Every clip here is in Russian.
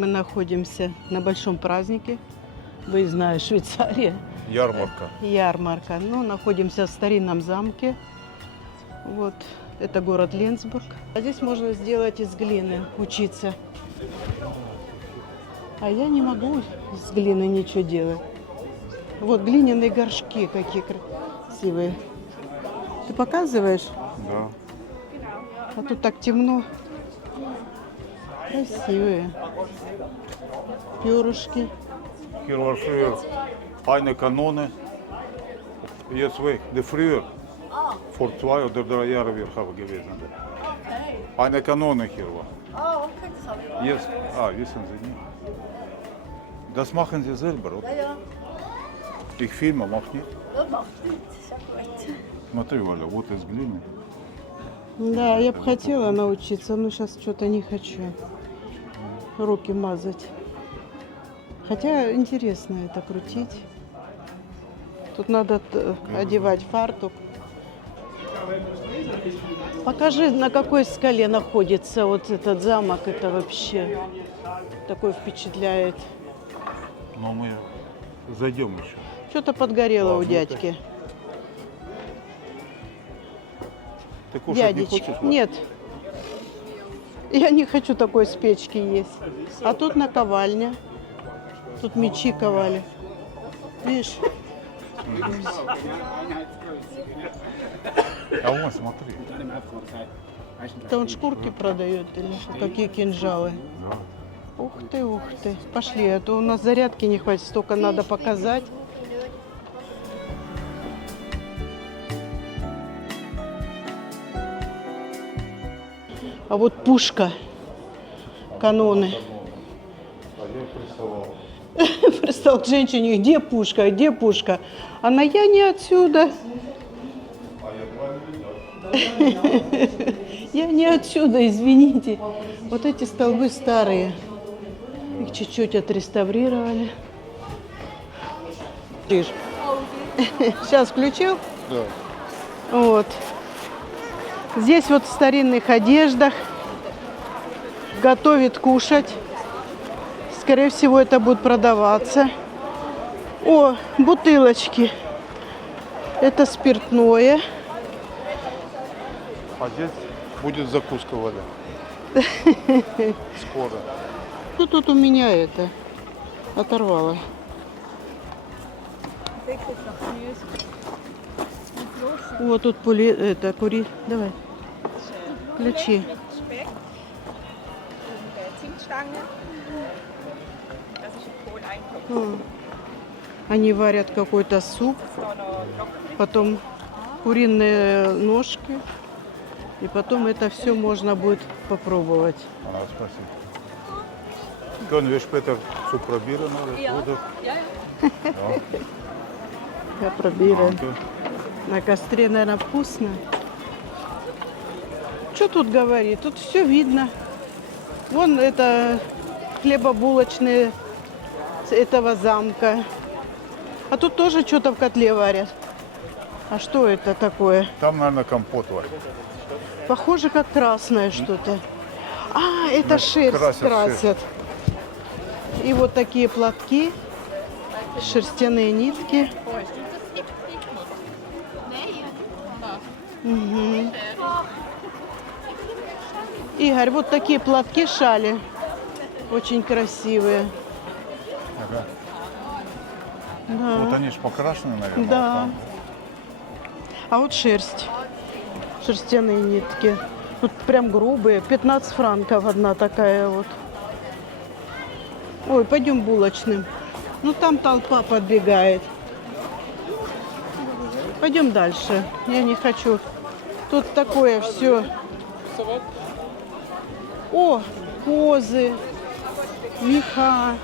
Мы находимся на большом празднике. Выездная Швейцария. Ярмарка. Ярмарка. Ну, находимся в старинном замке. Вот, это город Ленсбург. А здесь можно сделать из глины, учиться. А я не могу из глины ничего делать. Вот глиняные горшки какие красивые. Ты показываешь? Да. А тут так темно. Красивые. Перышки. Hier was früher eine Kanone. Jetzt weg. Die früher, vor 2 oder 3 Jahren wir haben gewesen. Eine Kanone hier war. Oh, okay, das habe ich. Jetzt, wissen Sie nicht. Das machen Sie selber, oder? Ja, ja. Ich filme, mach nicht. Das macht nichts. Ist ja gut. Смотри, Валя, вот из глины. Да, я бы хотела научиться, но сейчас что-то не хочу. Руки мазать. Хотя интересно это крутить. Тут надо одевать фартук. Покажи, на какой скале находится вот этот замок. Это вообще такой впечатляет. Но мы зайдем еще. Что-то подгорело у Ладно, дядьки. Ты кушать не Дядечка. хочешь? Валя? Нет. Я не хочу такой с печки есть. А тут наковальня. Тут мечи ковали. Видишь? А вон, смотри. Это он шкурки продает или что? Какие кинжалы? Да. Ух ты, ух ты. Пошли, а то у нас зарядки не хватит, столько надо показать. А вот пушка, каноны. А я приставал. Пристал к женщине, где пушка, где пушка? Она, я не отсюда. Я не отсюда, извините. Вот эти столбы старые. Их чуть-чуть отреставрировали. Сейчас включил? Да. Вот. Здесь вот в старинных одеждах готовит кушать. Скорее всего, это будет продаваться. О, бутылочки. Это спиртное. А здесь будет закуска, Валя. Скоро. Что тут у меня это? Оторвало. Вот тут это кури. Давай. Ключи. Speck und Zimtstange. Das ist ein Kohleintopf. Они варят какой-то суп, Da noch Glockenfleisch. потом куриные ножки, и потом это все можно будет попробовать. Спасибо. Können wir später zu probieren, oder? Ja, ja. Я пробираю. Danke. На костре, наверное, вкусно. Что тут говорить? Тут все видно. Вон это хлебобулочные с этого замка. А тут тоже что-то в котле варят. А что это такое? Там, наверное, компот, Валя. Похоже, как красное что-то. А, это Ну, шерсть красят красят. И вот такие платки, шерстяные нитки. Мгм. Игорь, вот такие платки, шали. Очень красивые. Ага. Да. Вот они же покрашены, наверное. Да. А вот шерсть. Шерстяные нитки. Тут прям грубые. 15 франков одна такая вот. Ой, пойдем булочным. Ну там толпа подбегает. Пойдем дальше. Я не хочу. Тут такое все. О, козы, меха.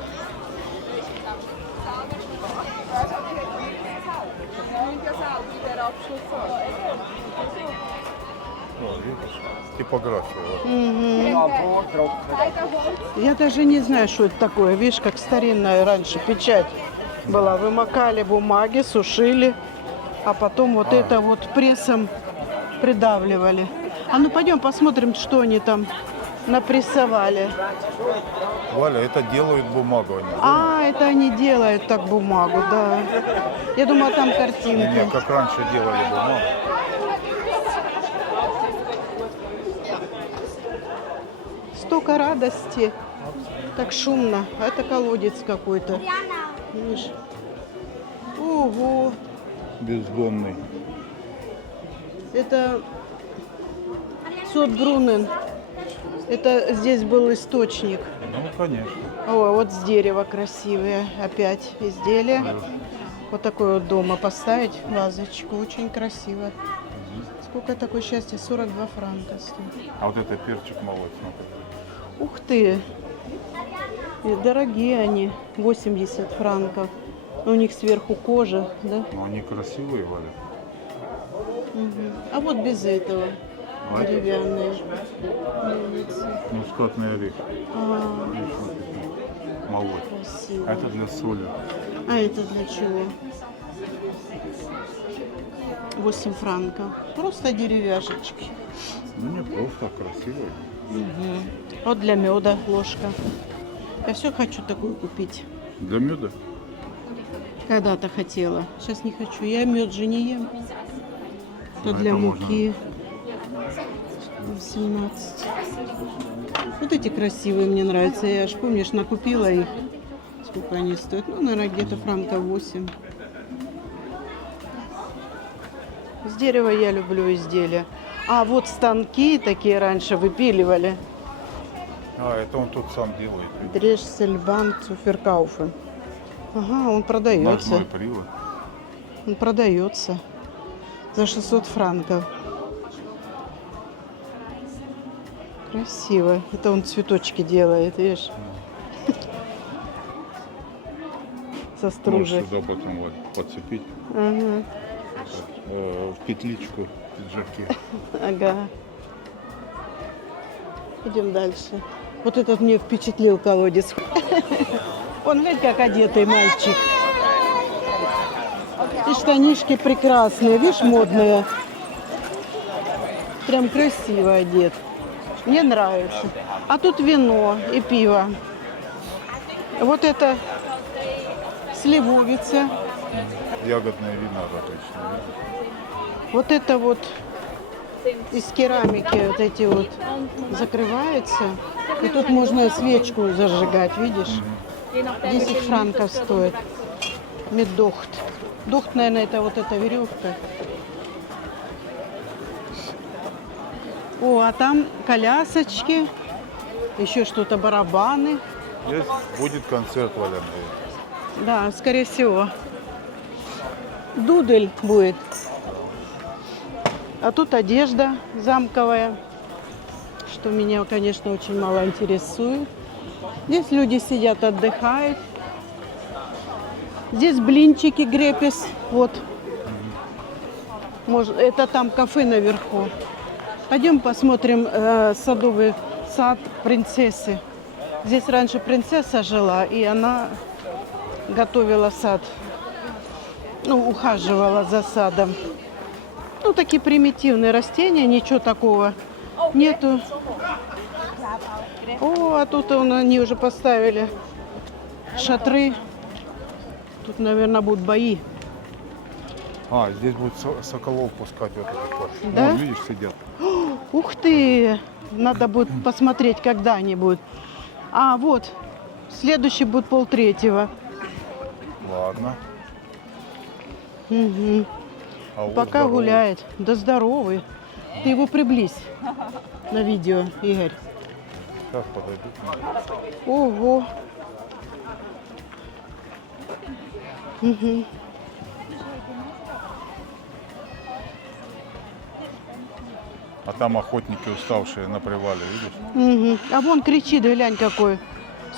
О, видишь? Типография. Я даже не знаю, что это такое. Видишь, как старинная раньше печать была. Вымокали бумаги, сушили, а потом вот это вот прессом придавливали. А ну пойдем посмотрим, что они там напрессовали. Валя, это делают бумагу они. А, это они делают так бумагу, да. Я думала, там Не, картинки. как раньше делали бумагу. Столько радости. Так шумно. А это колодец какой-то. Видишь? Ого. Бездонный. Это Сотбрунен. Это здесь был источник. Ну, конечно. О, вот с дерева красивые опять изделия. Вот такой вот дома поставить вазочку. Очень красиво. Сколько такое счастье? 42 франка стоит. А вот это перчик молоть. Ух ты! И дорогие они. 80 франков. У них сверху кожа, да? Ну, они красивые, Валя. Мгм. А вот без этого. А это? Деревянные. Мельницы. Мускатный орех. А, Молоть. красиво. А это для соли. А это для чего? 8 франков. Просто деревяшечки. Ну, не просто, а красивые. Вот для меда ложка. Я все хочу такую купить. Для меда? Когда-то хотела. Сейчас не хочу. Я мед же не ем. Это А для это можно. муки. 18. Вот эти красивые мне нравятся. Я аж, помнишь, накупила их. Сколько они стоят? Ну, наверное, где-то франков 8. С дерева я люблю изделия. А вот станки такие раньше выпиливали. А, это он тут сам делает. Дрессельбанд Цуферкауфен. Ага, он продается. Ножной привод. Он продается за 600 франков. Красиво. Это он цветочки делает, видишь? Со Можешь стружек. сюда потом вот подцепить Ага, в петличку пиджаки. ага. Идем дальше. Вот этот мне впечатлил колодец. Он, глянь, как одетый мальчик. И штанишки прекрасные, видишь, модные. Прям красиво одет. Мне нравится. А тут вино и пиво. Вот это сливовица. Ягодные вина различные. Вот это вот из керамики вот эти вот закрывается. И тут можно свечку зажигать, видишь? 10 франков стоит. Меддохт. Дохт, наверное, это вот эта веревка. О, а там колясочки, еще что-то, барабаны. Здесь будет концерт, Валя, наверное. Да, скорее всего. Дудель будет. А тут одежда замковая, что меня, конечно, очень мало интересует. Здесь люди сидят, отдыхают. Здесь блинчики грепис. Вот. Может, это там кафе наверху. Пойдем посмотрим садовый сад принцессы. Здесь раньше принцесса жила, и она готовила сад. Ну, ухаживала за садом. Ну, такие примитивные растения, ничего такого нету. О, а тут они уже поставили шатры. Тут, наверное, будут бои. А, здесь будут соколов пускать вот этих вот. Да? Вон, видишь, сидят. Ух ты! Надо будет посмотреть, когда они будут. А, вот. Следующий будет 2:30. Ладно. Угу. А вот Пока здоровый. гуляет. Да здоровый. Ты его приблизь на видео, Игорь. Сейчас подойдут. Ого. Угу. А там охотники уставшие на привале, видишь? Угу. А вон кричит, глянь какой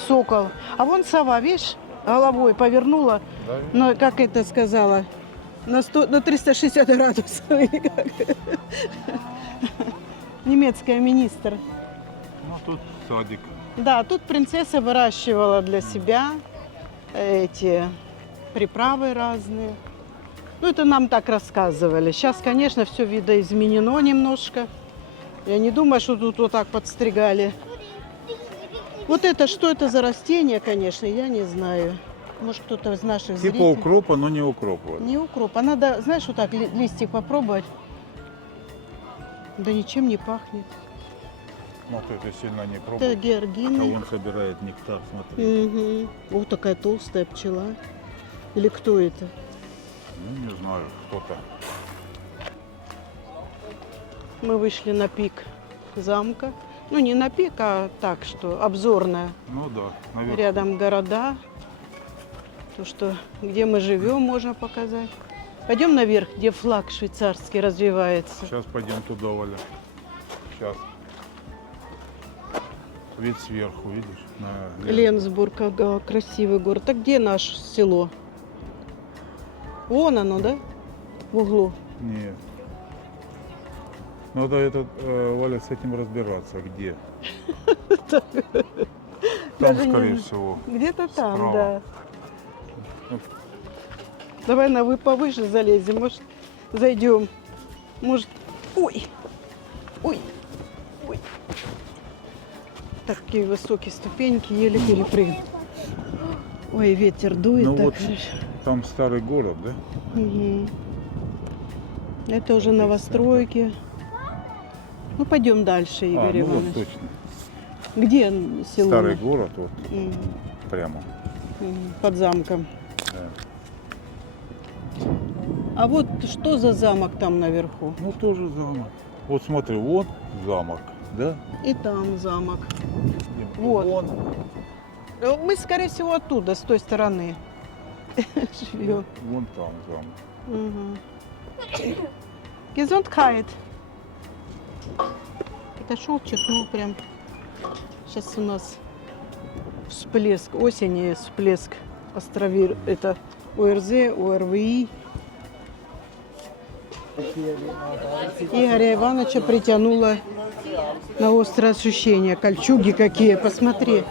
сокол. А вон сова, видишь, головой повернула, Да? но, как это сказала, на 360 градусов. Или как? Немецкая министр. Ну, тут садик. Да, тут принцесса выращивала для себя эти приправы разные. Ну, это нам так рассказывали. Сейчас, конечно, все видоизменено немножко. Я не думаю, что тут вот так подстригали Вот это, что это за растение, конечно, я не знаю. Может, кто-то из наших Типа зрителей. укропа, но не укроп. Вот. Не укроп. А надо, знаешь, вот так листик попробовать. Да ничем не пахнет. Вот это сильно не Это пробует. А георгины. он собирает нектар, смотри. Угу. О, такая толстая пчела. Или кто это? Ну, не знаю, кто-то. Мы вышли на пик замка. Ну, не на пик, а так, что обзорная. Ну да, наверное. Рядом города. То, что где мы живем, можно показать. Пойдем наверх, где флаг швейцарский развивается. Сейчас пойдем туда, Валя. Сейчас. Вид сверху, видишь? На... Ленсбург, ага, красивый город. А где наше село? Вон оно, да? В углу. Нет. Надо этот, Валя, с этим разбираться, где. Там, Даже не скорее знаю. всего. Где-то там, Справа. да. Ну. Давай на вы повыше залезем, может, зайдем. Может, ой, ой, ой. Такие высокие ступеньки, еле перепрыгнуть. Ой, ветер дует. Ну так вот. хорошо. Там старый город, да? Мгм. Это уже новостройки. Ну, пойдем дальше, Игорь Ну вот Иванович. точно. Где село? Старый город, вот М, прямо. под замком. Да. А вот что за замок там наверху? Ну тоже замок. Вот смотри, вот замок, да? И там замок. Вот. Вон. Мы, скорее всего, оттуда, с той стороны живем. Вон там замок. Угу. Gesundheit. Отошел, чихнул прям. Сейчас у нас всплеск осени, всплеск острови. Это ОРЗ, ОРВИ. Игоря Ивановича притянуло на острое ощущение. Кольчуги какие, посмотри.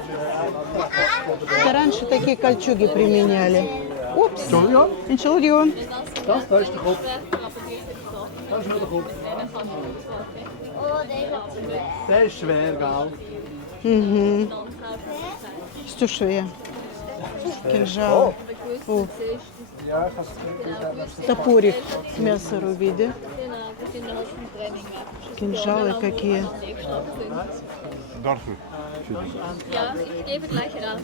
Это раньше такие кольчуги применяли. Упс. Entschuldigung. Dat is de groep. Dat is de groep. Dat is schwer, gell? Угу. Что шея? Кинжал. О, Ja, gaat het топорик мясо рубить, да? Genau, wir sind halt zum Training weg. Кинжалы какие. Дарфы. Ja, ich gebe gleich raus.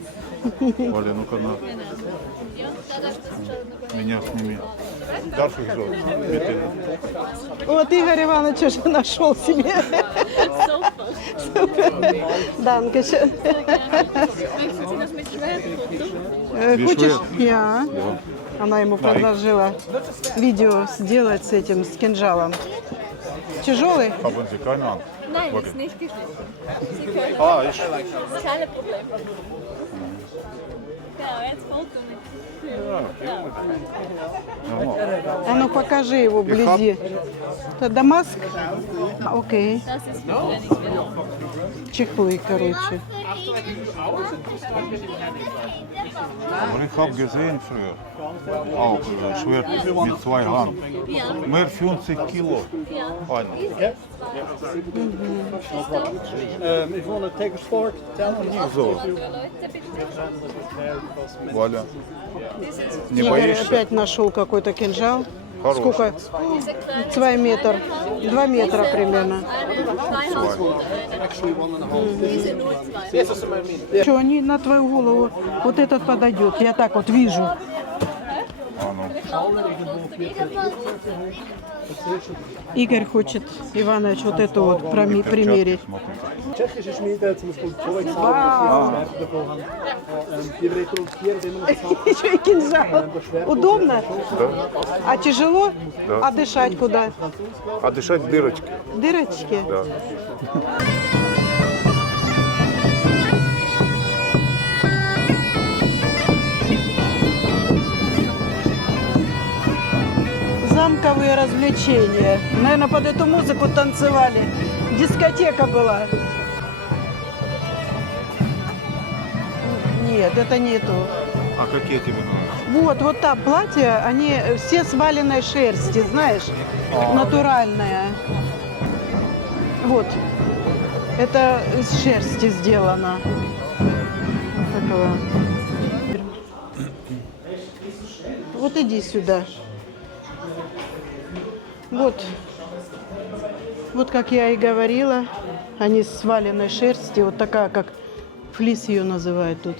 Валя, ну-ка на Ja, da darfst du schon noch меня сними. Дарфы взял. Вот Игорь Иванович уже нашел себе. Супер. Данкашен. Möchten Sie das mit Schwert? Хочешь? Я. Она ему предложила видео сделать с этим, с кинжалом. Тяжелый? Haben Sie keine Angst? Nein, Okay. ist nicht geschnitten. Sie können. А, ich... Das ist kein Problem. Genau, jetzt Foto mit. Нормально. А ну покажи его вблизи. Это Дамаск? А, окей. Das ist für Training. Чехлы, короче. Aber ich habe gesehen früher auch Schwert mit zwei Hand. Ja, Mehr 50 Kilo. ja. Einer. If you want to take a sport, tell me. So, Leute, bitte. Валя, не Игорь боишься? опять нашел какой-то кинжал. Хороший. Сколько? Diese kleine 2 метра. 2 метра примерно. Zwei Handfutter. Diese nur zwei. Что, они на твою голову? Вот этот подойдет. Я так вот вижу. А, ну. Игорь хочет, Иванович, вот это вот Перчатки, примерить. смотрите. Tschechische Schmiede, zum Beispiel Vorwärtshaben, davon haben. Die rekonstruieren immer noch das Еще и кинжал. Удобно? Да. А тяжело? Да. А дышать куда? А дышать в дырочки. Дырочки? Да. Замковые развлечения. Наверное, под эту музыку танцевали. Дискотека была. Нет, это не то. А какие тебе нравятся? Вот там платья, они все с валеной шерсти, знаешь, натуральная. Вот. Это из шерсти сделано. одинаково. Вот иди сюда. Вот. Вот как я и говорила, они с сваленной шерсти, вот такая, как флис ее называют тут.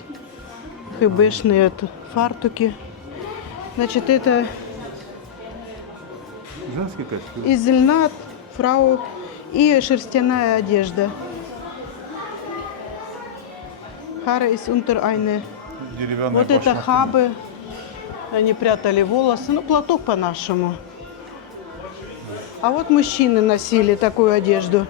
ХБшные фартуки. Значит, это Женский костюм. из льна, фрау, и шерстяная одежда. Haare ist unter eine. Деревянная Вот это башмаки. хабы. Они прятали волосы. Ну, платок по-нашему. А вот мужчины носили такую одежду.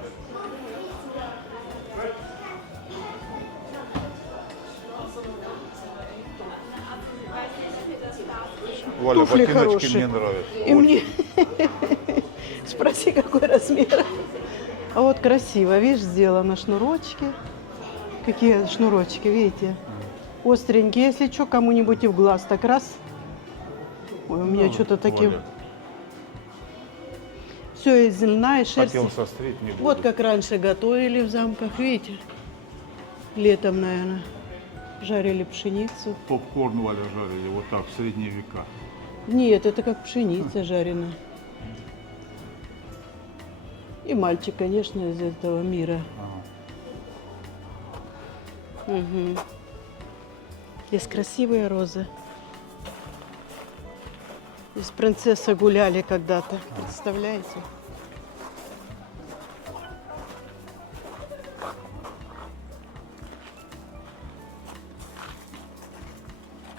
Валя, туфли ботиночки хорошие. мне нравятся. И мне... Спроси, какой размер. А вот красиво, видишь, сделано шнурочки. Какие шнурочки, видите? Остренькие. Если что, кому-нибудь и в глаз так раз. Ой, у меня что-то таким... Валя, Все из льна и шерсти. хотел сострить, не буду. Вот как раньше готовили в замках, видите? Летом, наверное, жарили пшеницу. Попкорн, Валя, жарили вот так в средние века. Нет, это как пшеница жареная. И мальчик, конечно, из этого мира. Ага. Угу. Есть красивые розы. Здесь принцессы гуляли когда-то, представляете?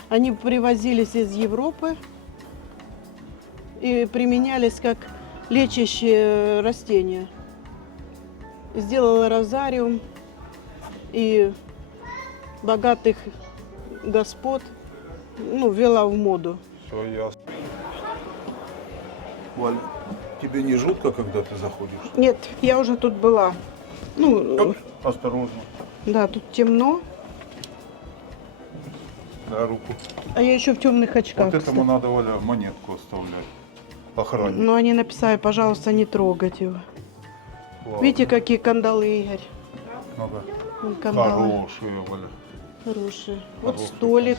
Они привозились из Европы и применялись как лечащие растения. Сделала розариум и богатых господ, ну, ввела в моду. Все ясно. Валя, тебе не жутко, когда ты заходишь? Нет, я уже тут была. Ну, Осторожно. да, тут темно, Да, руку. а я еще в темных очках. Вот этому кстати. надо, Валя, монетку оставлять. Охранник. Но они написали, пожалуйста, не трогать его. Ладно. Видите, какие кандалы, Игорь? Надо. Вон кандалы. Хорошие, Валя. Хорошие. Вот Хороший столик.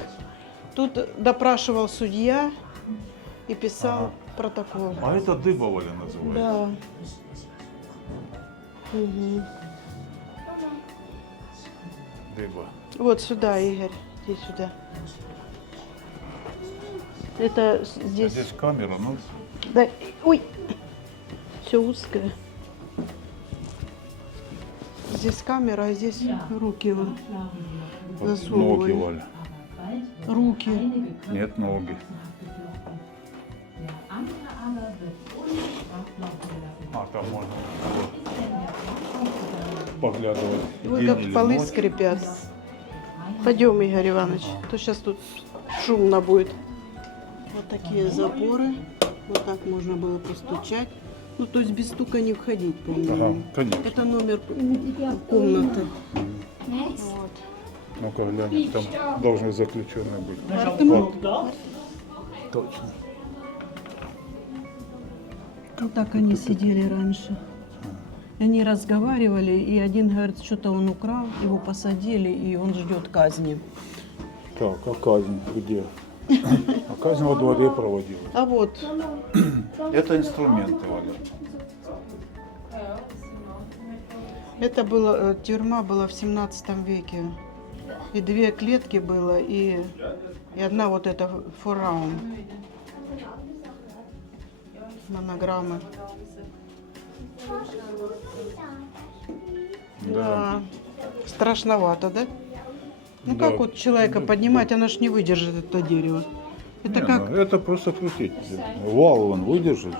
Тут допрашивал судья и писал Ага. протокол. А это дыба, Валя, называется. Да. Мгм. Дыба. Вот сюда, Игорь. Иди сюда. Это здесь... Здесь камера, ну, Да, ой, все узкое. Здесь камера, а здесь руки вот вот ноги, засовывали. Валя. Руки. Нет, ноги. А, там можно поглядывать. Вот день как или полы ночь. скрипят. Пойдем, Игорь Иванович, а то сейчас тут шумно будет. Вот такие запоры. Вот так можно было постучать. Ну, то есть без стука не входить, по-моему. Ага, конечно. Это номер комнаты. Вот. Ну-ка, глянь, там должны заключенные быть. Точно. Вот так они сидели раньше. И они разговаривали, и один говорит, что-то он украл, его посадили, и он ждет казни. Так, а казнь где? А казнь во дворе проводилась. А вот, Это инструменты, Валя. это была, тюрьма была в 17 веке. И 2 клетки было, и одна вот эта фораум. Монограммы. Да. Страшновато, да? Ну Да. как вот человека поднимать, она ж не выдержит это дерево. Это Не, как... ну, это просто крутить. Вал он выдержит же.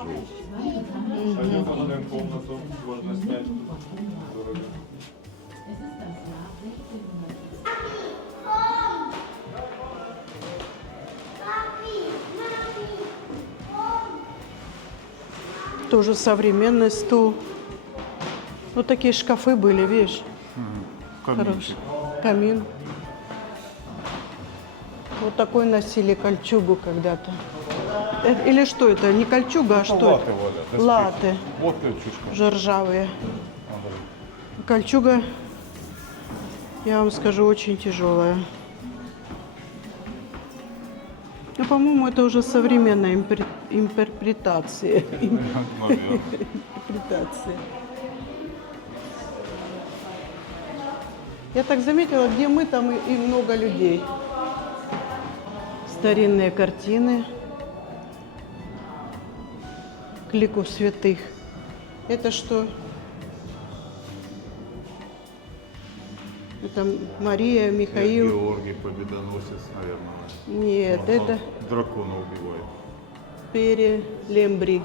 Тоже современный стул. Вот такие шкафы были, видишь? Каминчик. Хороший. Камин. Вот такой носили кольчугу когда-то. Или что это? Не кольчуга, а что Латы, это? Валя. доспехи. Латы. Вот кольчушка. Уже ржавые. Ага. Кольчуга, я вам скажу, очень тяжелая. Ну, по-моему, это уже современная интерпретация. Наверное. Интерпретация. Я так заметила, где мы, там и много людей. Старинные картины к лику святых. Это что? Это Мария, Михаил. Георгий Победоносец, наверное. Нет, это Дракона убивает. Перелембри.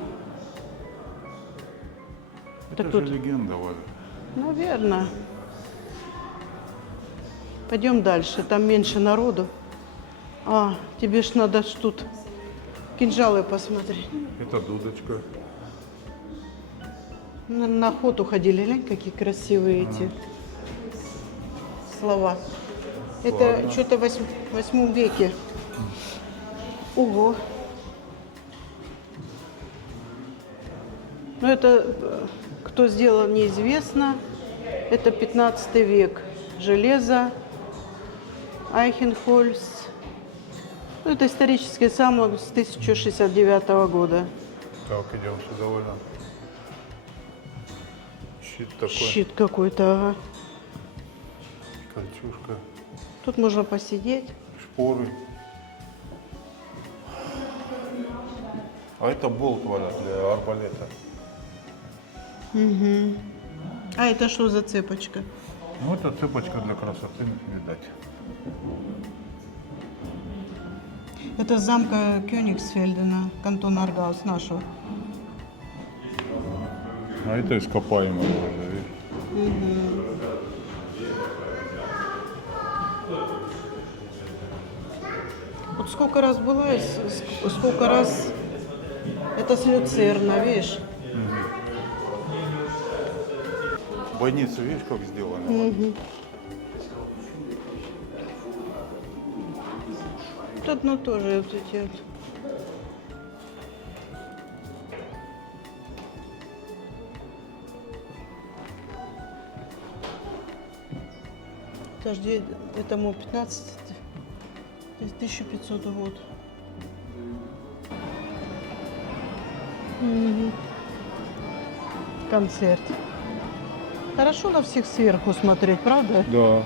Это Так же тут- легенда, Валя. Наверное. Пойдем дальше, там меньше народу. А, тебе ж надо ж тут кинжалы посмотреть. Это дудочка. На охоту ходили, глянь, какие красивые эти слова. Это что-то в 8 веке. Ого. Ну это кто сделал, неизвестно. Это 15 век. Железо, Айхенхольц. Ну, это исторический замок с 1069 года. Так, идем сюда, Валя. Щит такой, Щит какой-то, ага. кольчушка, Тут можно посидеть. шпоры. А это болт, Валя, для арбалета. А это что за цепочка? Ну, это цепочка для красоты, видать. Это с замка Кёнигсфельдена, кантон Аргаус нашего. А это ископаемое, Валя, видишь? Вот сколько раз была, сколько раз это с люцерна, видишь? Бойница, видишь, как сделана? Тут, ну, тоже вот эти вот. Подожди, этому 15, 1500 год. Концерт. Хорошо на всех сверху смотреть, правда? Да.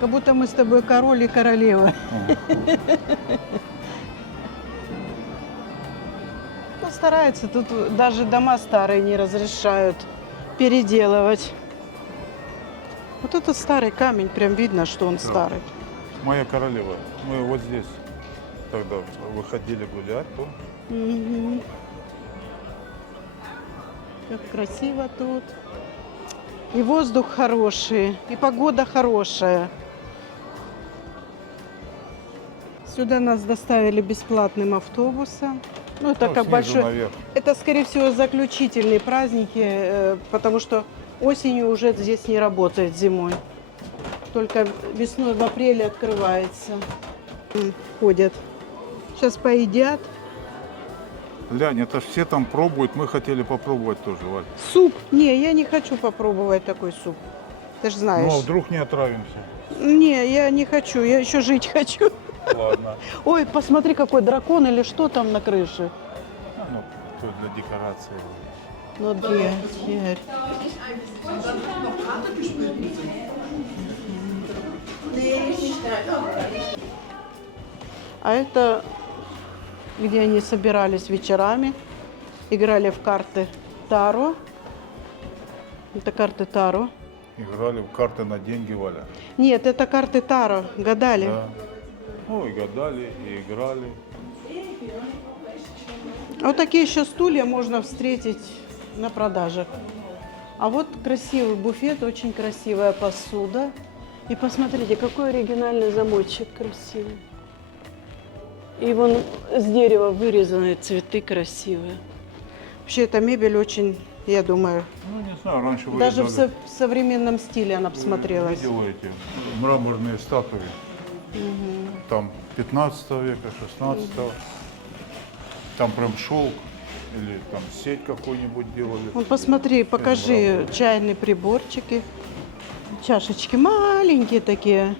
Как будто мы с тобой король и королева. Ну, стараются. Тут даже дома старые не разрешают переделывать. Вот этот старый камень, прям видно, что он старый. Моя королева. Мы вот здесь тогда выходили гулять, то Мгм. Как красиво тут. И воздух хороший, и погода хорошая. Сюда нас доставили бесплатным автобусом. Ну, это ну, как снизу большой... наверх. Это, скорее всего, заключительные праздники, потому что осенью уже здесь не работает зимой. Только весной в апреле открывается. Ходят. Сейчас поедят. Глянь, это ж все там пробуют, мы хотели попробовать тоже, Валь. Суп. Не, я не хочу попробовать такой суп. Ты же знаешь. Ну, а вдруг не отравимся? Не, я не хочу, я еще жить хочу. Ладно. Ой, посмотри, какой дракон или что там на крыше. Ну, то для декорации. Ну, где? Хер. А это где они собирались вечерами, играли в карты Таро. Это карты Таро. Играли в карты на деньги, Валя. Нет, это карты Таро, гадали. Да. Ну, и гадали, и играли. Вот такие еще стулья можно встретить на продаже. А вот красивый буфет, очень красивая посуда. И посмотрите, какой оригинальный замочек красивый. И вон с дерева вырезанные цветы красивые. Вообще эта мебель очень, я думаю, Ну, не знаю, раньше даже в выезжали. современном стиле она бы смотрелась. Видела эти мраморные статуи. Там 15 века, 16 Там прям шелк или там сеть какую-нибудь делали. Вон посмотри, покажи чайные приборчики. Чашечки маленькие такие.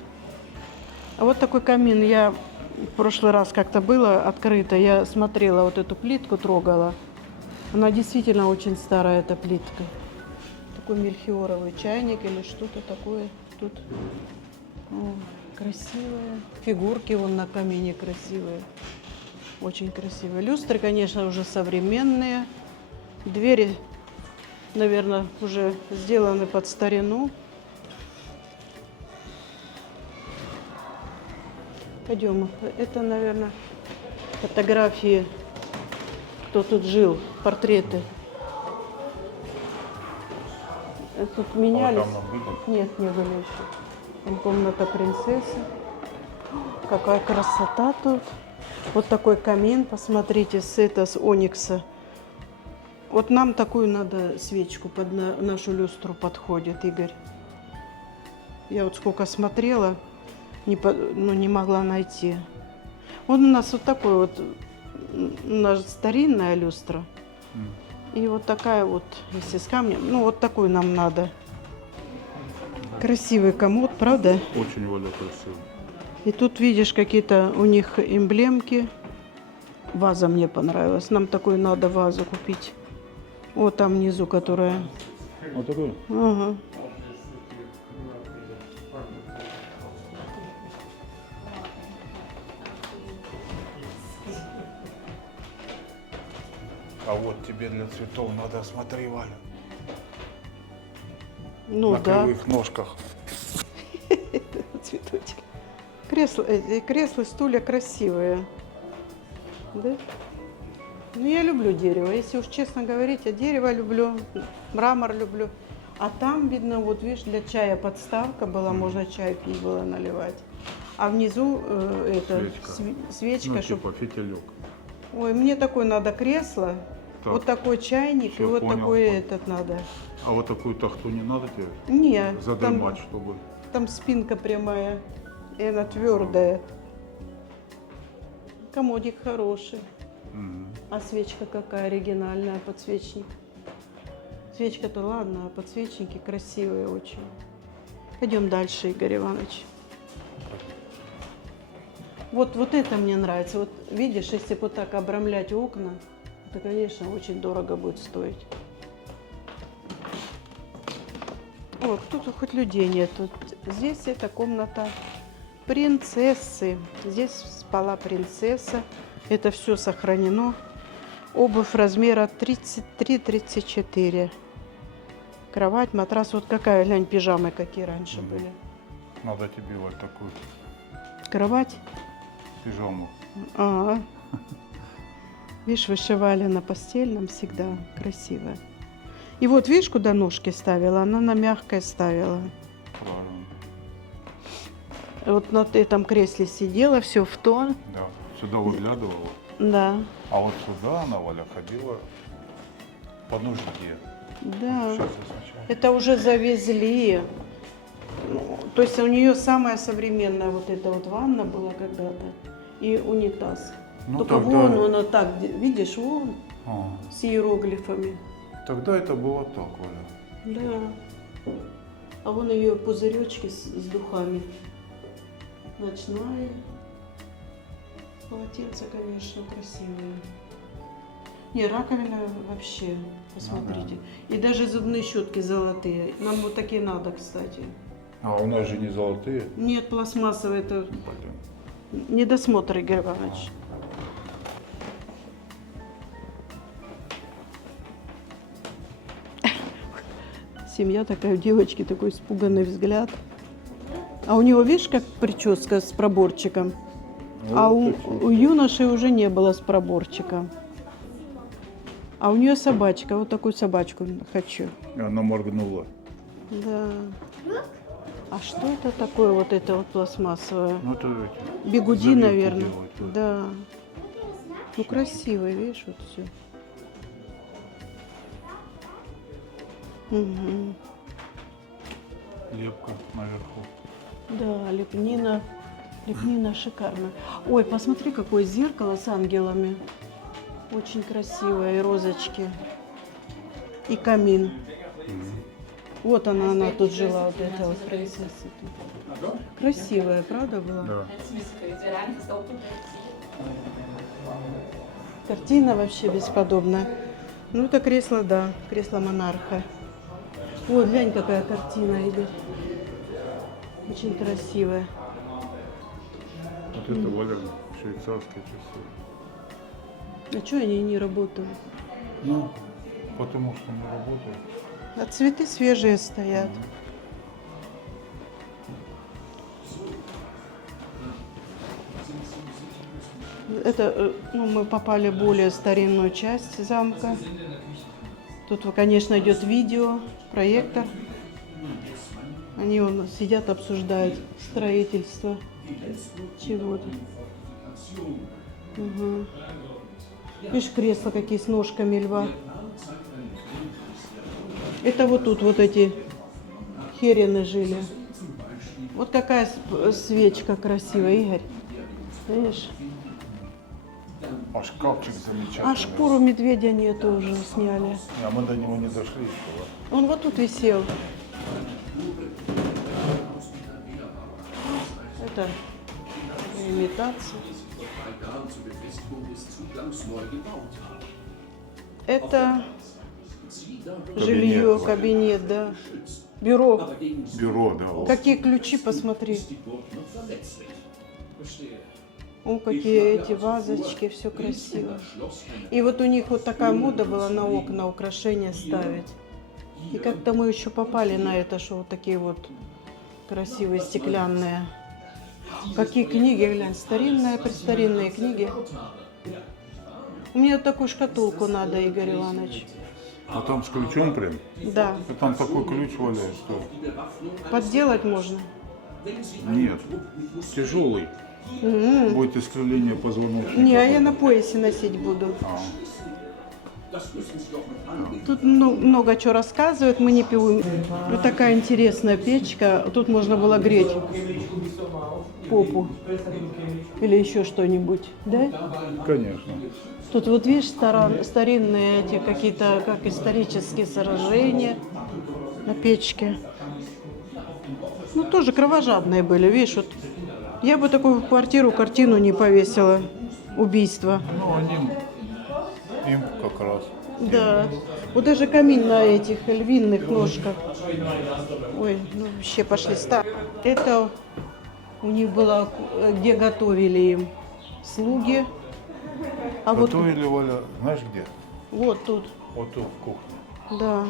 А вот такой камин. Я В прошлый раз как-то было открыто, я смотрела вот эту плитку, трогала. Она действительно очень старая, эта плитка. Такой мельхиоровый чайник или что-то такое тут. О, красивые. Фигурки вон на камине красивые. Очень красивые. Люстры, конечно, уже современные. Двери, наверное, уже сделаны под старину. Пойдем. Это, наверное, фотографии, кто тут жил, портреты. Тут менялись. там были? Нет, не были еще. Там комната принцессы. Какая красота тут. Вот такой камин, посмотрите, с оникса. Вот нам такую надо свечку под нашу люстру подходит, Игорь. Я вот сколько смотрела, не могла найти. Вот у нас вот такой вот, у нас старинная люстра. И вот такая вот, если с камнем, ну вот такую нам надо. Красивый комод, правда? Очень, Валя, красиво. И тут видишь какие-то у них эмблемки. Ваза мне понравилась. Нам такую надо вазу купить. Вот там внизу, которая. Вот такой? Ага. А вот тебе для цветов надо, смотри, Валя. Ну на да. кривых ножках. Цветочек. Кресла, стулья красивые. Да? Ну, я люблю дерево. Если уж честно говорить, я дерево люблю, мрамор люблю. А там, видно, вот видишь, для чая подставка была, можно чай пить было наливать. А внизу свечка, Ну, чтоб... типа фитилек. Ой, мне такое надо кресло, Так. вот такой чайник, Всё, и вот понял, такой понял. этот надо. А вот такую тахту не надо тебе? Не, Задремать, чтобы... там спинка прямая, и она твердая. Комодик хороший. Мгм. А свечка какая оригинальная, подсвечник. Свечка-то ладно, а подсвечники красивые очень. Пойдем дальше, Игорь Иванович. Вот это мне нравится. Вот видишь, если вот так обрамлять окна, это, конечно, очень дорого будет стоить. О, тут хоть людей нет. Тут, здесь это комната принцессы. Здесь спала принцесса. Это все сохранено. Обувь размера 33-34. Кровать, матрас. Вот какая, глянь, пижамы какие раньше были. Надо тебе, Валь, такую Кровать. пижаму. Ага. Видишь, вышивали на постельном всегда красиво. И вот видишь, куда ножки ставила? Она на мягкое ставила. Правильно. Вот на этом кресле сидела, все в тон. Да. Сюда выглядывала. Да, А вот сюда она, Валя, ходила по нужде. да. Сейчас я сначала. Это уже завезли. Ну, то есть у нее самая современная вот эта вот ванна была когда-то. И унитаз. Ну, Только тогда- вон она так, видишь, вон, А, с иероглифами. тогда это было так, Валя. Да. А вон ее пузыречки с духами. Ночная. Полотенце, конечно, красивое. Не, раковина вообще, посмотрите. И даже зубные щетки золотые. Нам вот такие надо, кстати. А у нас же не золотые. Нет, пластмассовые, это Блин. недосмотр, Игорь Иванович. Семья такая, у девочки такой испуганный взгляд. А у него, видишь, как прическа с проборчиком? А у юноши уже не было с проборчиком. А у нее собачка, вот такую собачку хочу. И она моргнула. Да. А что это такое, вот это вот пластмассовое? Ну, это эти Бигуди, завивки наверное. делают, да. Да. Ну, красивый, видишь, вот все. Угу. Лепка наверху. Да, лепнина. Лепнина шикарная. Ой, посмотри, какое зеркало с ангелами. Очень красивое, и розочки. И камин. Вот она тут жила, вот эта вот принцесса. Тут. Красивая, правда была? Да. Картина вообще бесподобная. Ну, это кресло, да, кресло монарха. Вот, глянь, какая картина, Игорь. Очень красивая. Вот это, Валя, швейцарские часы. А что они не работают? Ну, потому что не работают. А цветы свежие стоят. Это, ну, мы попали в более старинную часть замка. Тут, конечно, идет видео, проектор. Они вон сидят, обсуждают строительство чего-то. Угу. Видишь, кресла какие с ножками льва. Это вот тут вот эти херены жили. Вот какая свечка красивая, Игорь. Видишь? А шкафчик замечательный. А шкуру медведя нету, уже сняли. А мы до него не дошли еще, да? Он вот тут висел. Это имитация. Это жилье, кабинет, да. Бюро. Бюро, да. Вот. Какие ключи, посмотри. О, какие эти вазочки, все красиво. И вот у них вот такая мода была на окна украшения ставить. И как-то мы еще попали на это, что вот такие вот красивые стеклянные. Какие книги, глянь, старинные, престаринные книги. У меня такую шкатулку надо, Игорь Иванович. А там с ключом прям? Да. И там такой ключ валяет, что... Подделать можно. Нет, тяжелый. Будет искривление позвоночника. Не, а я на поясе носить буду. А. Тут много чего рассказывают, мы не пьем. Вот такая интересная печка. Тут можно было греть попу или еще что-нибудь, да? Конечно. Тут вот видишь старинные эти какие-то как исторические сооружения на печке. Ну тоже кровожадные были, видишь, вот. Я бы такую в квартиру картину не повесила. Убийство. Ну, они им как раз. Да. Вот даже камин на этих львиных ножках. Ой, ну вообще пошли. Это у них было, где готовили им слуги. А Готовили, Валя, знаешь где? вот тут. Вот тут, в кухне. Да.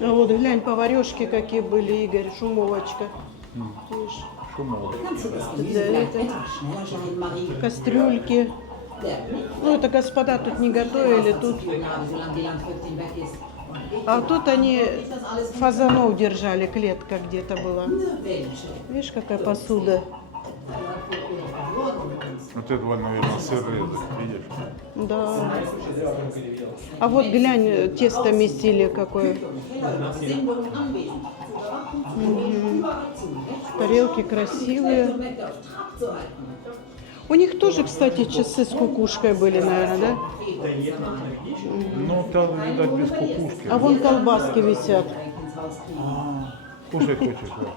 А вот глянь, поварешки какие были, Игорь, шумовочка. Видишь? Шумово. Да, это кастрюльки. Ну, это господа тут не готовили, тут. А тут они фазанов держали, клетка где-то была. Видишь, какая посуда. Вот это, Валь, наверное, сыр резать, видишь? Да. А вот глянь, тесто месили какое. Мгм. Тарелки красивые. У них тоже, кстати, часы с кукушкой были, наверное, да? Ну, там, видать, без кукушки. А вон колбаски висят. Кушай хочешь, да?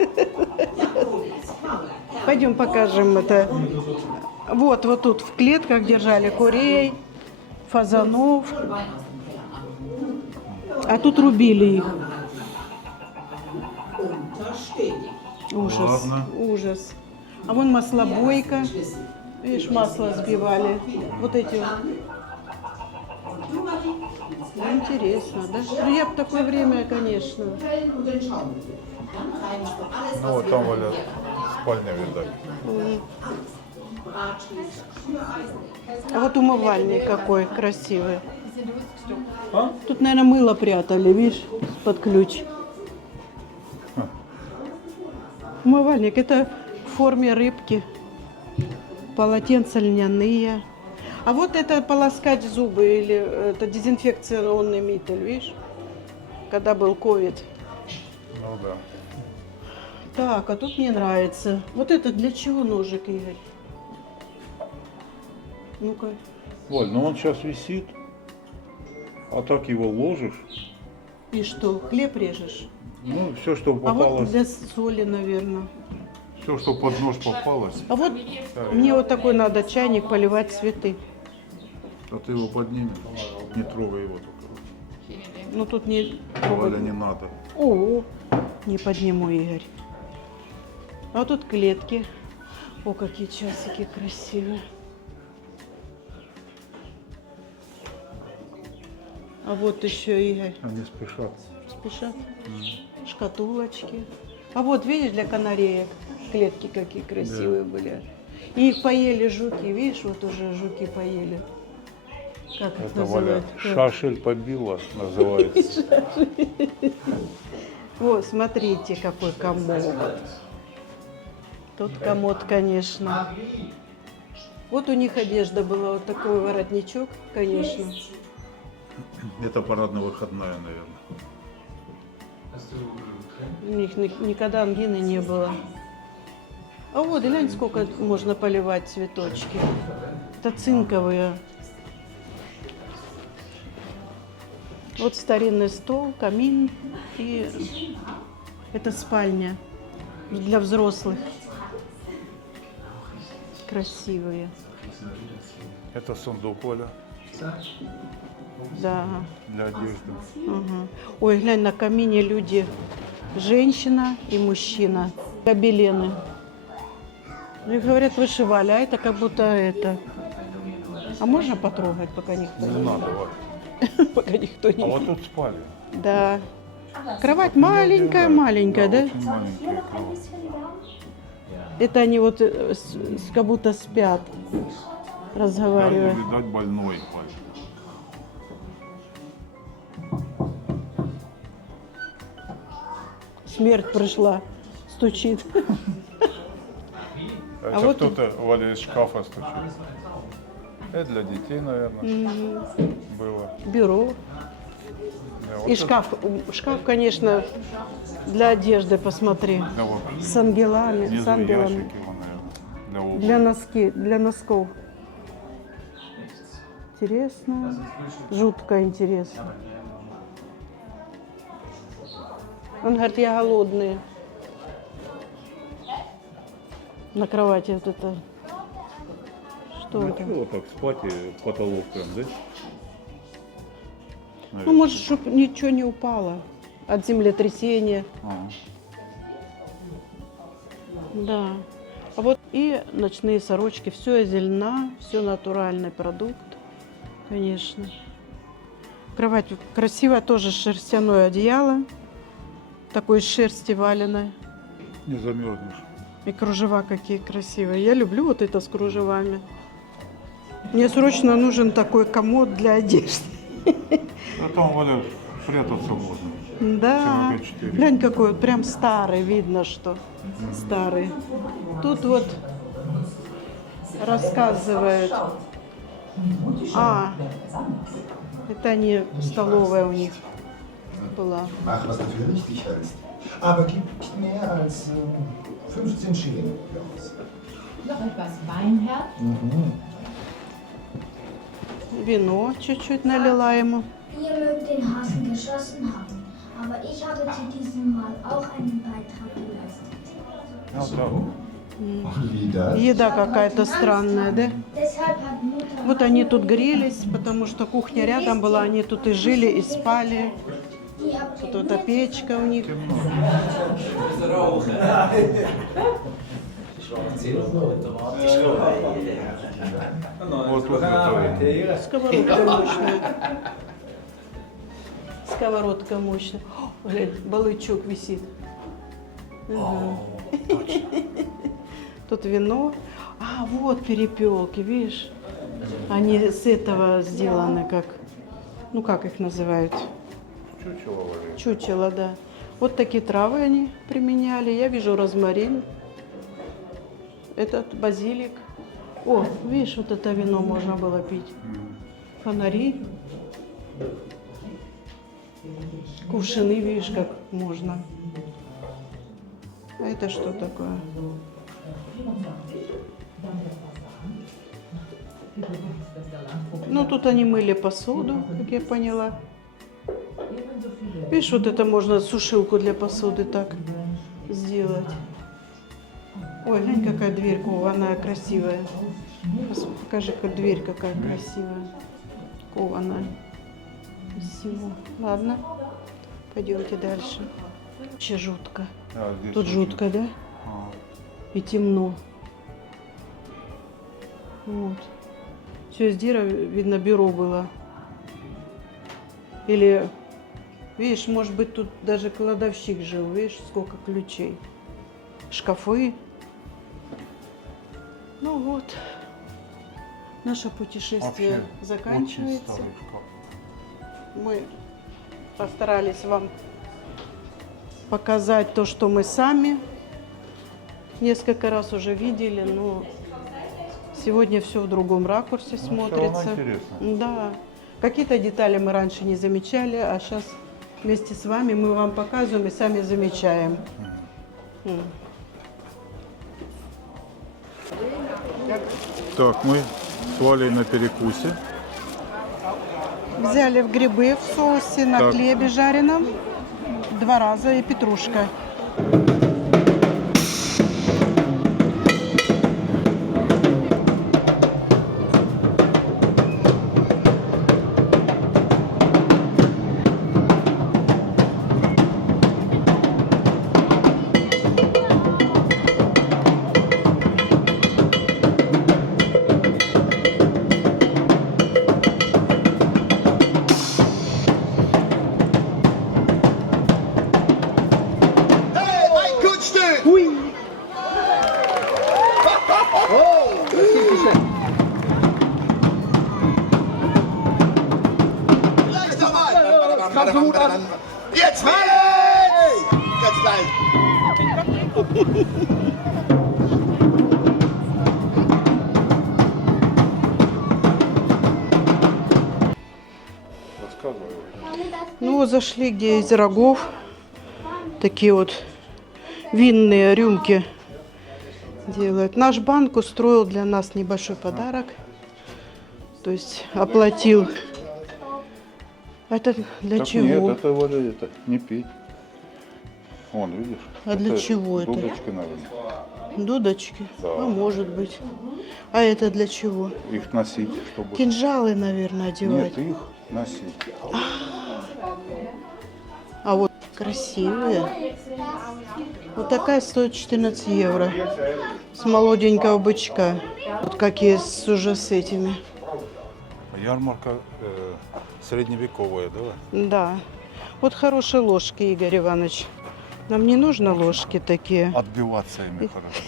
Пойдем покажем это. Вот тут в клетках держали курей, фазанов. А тут рубили их. Ужас, Ладно. ужас. А вон маслобойка. Видишь, масло сбивали. Вот эти вот. Ну, интересно, да? Ну, я бы в такое время, конечно. Ну, вот там, Валя, спальня, видать. А вот умывальник какой красивый. Тут, наверное, мыло прятали, видишь, под ключ. Умывальник, это в форме рыбки. Полотенца льняные. А вот это полоскать зубы или это дезинфекционный митель, видишь? Когда был ковид. Ну, да. Так, а тут мне нравится. Вот это для чего ножик, Игорь? Ну-ка. Валь, ну он сейчас висит, а так его ложишь. И что, хлеб режешь? Ну, все, что А вот попалось, для соли, наверное. все, что под нож попалось, А вот мне вот такой надо чайник поливать цветы. а ты его поднимешь. Не трогай его только. Ну тут не... Валя, не надо. О, не подниму, Игорь. А вот тут клетки. О, какие часики красивые. А вот еще, Игорь, Они спешат. спешат. Шкатулочки. А вот, видишь, для канареек клетки какие красивые были. И их поели жуки. Видишь, вот уже жуки поели. Как их Это Валя называют? шашель побила называется. Вот, смотрите, какой комод. Тут комод, конечно. Вот у них одежда была, вот такой воротничок, конечно. Это парадно-выходная, наверное. У них никогда ангины не было. А вот, глянь, сколько можно поливать цветочки. Это цинковые. Вот старинный стол, камин и это спальня для взрослых. Красивые. Это сундук, Валя, Да. для одежды. Ага. Ой, глянь, на камине люди. Женщина и мужчина. Гобелены. Ну и говорят, вышивали, а это как будто это. А можно потрогать, пока никто Не не надо, Валя. пока никто А не. вот тут спали. Да. Кровать маленькая, да? Очень маленькие кровати. Это они вот как будто спят, разговаривая. Видать, больной, Валя. Смерть пришла, стучит. Это вот кто-то, Валя, из шкафа стучит. Это для детей, наверное, было. Бюро. Да, вот И это- шкаф, конечно, для одежды, посмотри. да, вот. С ангелами, Внизу с ангелами. ящик его, наверное, для обуви. Для носков. Интересно. Жутко интересно. Он говорит, я голодный. На кровати вот это. Что это? Вот так спать и потолок прям, да? Ну, может, чтобы ничего не упало от землетрясения. Ага. Да. А вот и ночные сорочки. Все из льна, все натуральный продукт, конечно. Кровать красивая, тоже шерстяное одеяло. Такой из шерсти валеной. Не замерзнешь. И кружева какие красивые. Я люблю вот это с кружевами. Мне срочно нужен такой комод для одежды. А там, Валя, прятаться можно. Да. 7x4. Глянь, какой вот прям старый, видно, что старый. Тут вот рассказывают. А, это не столовая у них была. Mach, was du für richtig hältst. Aber gib nicht mehr als 15 Schilling für uns. Noch etwas Wein, Herr? Вино чуть-чуть налила ему. Ihr mögt den Hasen geschossen haben, aber ich habe zu diesem Mal auch einen Beitrag geleistet. Вот так. Wie das? Еда какая-то странная, да? Deshalb hat Mutter Вот они тут грелись, потому что кухня рядом была, они тут и жили, и спали. die habt Вот эта печка у них. Вот тут это. Сковородка мощная. Сковородка мощная. О, глянь, балычок висит. Ага. Тут вино. А, вот перепелки, видишь? Они с этого сделаны, как, ну как их называют? Чучело, Валя. Чучело, да. Вот такие травы они применяли. Я вижу розмарин. Этот базилик. О, видишь, вот это вино можно было пить. Фонари. Кувшины, видишь, как можно. А это что такое? Ну, тут они мыли посуду, как я поняла. Видишь, вот это можно сушилку для посуды так сделать. Ой, глянь, какая дверь кованая, красивая. Покажи, как дверь какая красивая. Кованая. Красиво. Ладно, пойдемте дальше. Вообще жутко. Да, здесь Тут очень- жутко, да? А, И темно. Вот. Все из дерева, видно, бюро было. Или, видишь, может быть, тут даже кладовщик жил. Видишь, сколько ключей. Шкафы. Ну вот. Наше путешествие вообще заканчивается. очень старый шкаф. Мы постарались вам показать то, что мы сами несколько раз уже видели, но сегодня все в другом ракурсе всё равно смотрится. интересно. Да. Какие-то детали мы раньше не замечали, а сейчас вместе с вами мы вам показываем и сами замечаем. Так, мы с Валей на перекусе. Взяли в грибы в соусе на Так. хлебе жареном 2 раза и петрушка. Jetzt wird's! Ganz gleich. Рассказывай. Ну, вот зашли, где из рогов. Такие вот винные рюмки делают. Наш банк устроил для нас небольшой подарок. То есть оплатил. Это для Так чего? нет, это Валя, это не пить. Вон, видишь? А для чего это? Дудочки, наверное. Дудочки? Да. А может быть. А это для чего? Их носить, чтобы... Кинжалы, наверное, одевать. Нет, их носить. А вот красивые. Вот такая стоит 14 евро. С молоденького бычка. Вот какие уже с этими. Ярмарка средневековая, да? Да. Вот хорошие ложки, Игорь Иванович. Нам не нужно ложки такие. Отбиваться ими хорошо,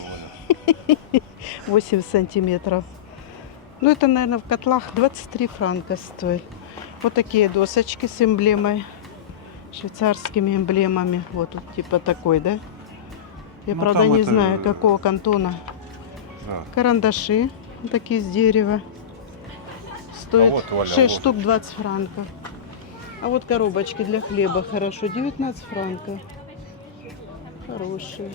Валя. 8 сантиметров. Ну, это, наверное, в котлах 23 франка стоит. Вот такие досочки с эмблемой. Швейцарскими эмблемами. Вот тут типа такой, да? Я, Ну, правда, там не это, знаю, какого кантона. Да. Карандаши вот такие из дерева. Стоит вот, Валя, 6 ложечки. штук 20 франков. А вот коробочки для хлеба хорошо. 19 франков. Хорошие.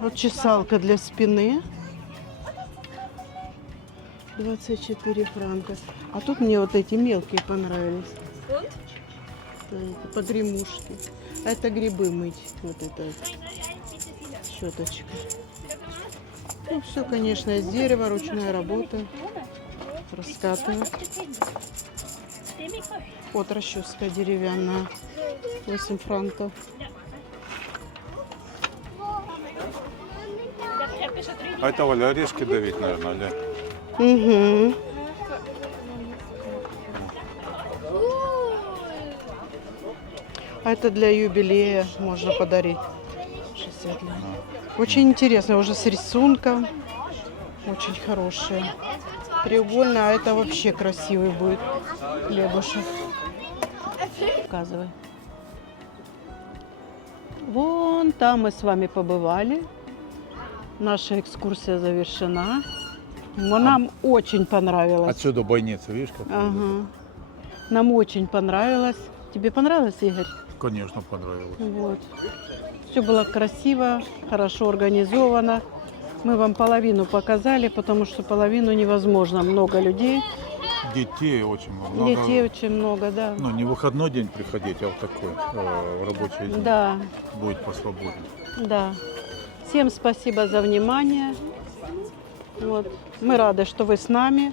Вот чесалка для спины. 24 франка. А тут мне вот эти мелкие понравились. Да, это погремушки. А это грибы мыть. Вот это щеточка. Ну, все, конечно, из дерева, ручная работа. Раскатывать. Вот расческа деревянная. 8 франков. А это, Валя, орешки давить, наверное, да? Угу. А это для юбилея можно подарить. 60 лет. Очень интересно, уже с рисунком. Очень хорошие. Треугольно, а это вообще красивый будет хлебушек. Показывай. Вон там мы с вами побывали. Наша экскурсия завершена. Но нам очень понравилось. Отсюда бойница, видишь, как? Ага. Нам очень понравилось. Тебе понравилось, Игорь? Конечно, понравилось. Вот. Все было красиво, хорошо организовано. Мы вам половину показали, потому что половину невозможно. Много людей. Детей очень много. Детей очень много, да. Ну, не выходной день приходить, а вот такой рабочий день. Да, Будет посвободнее. да. Всем спасибо за внимание. Вот. Мы рады, что вы с нами.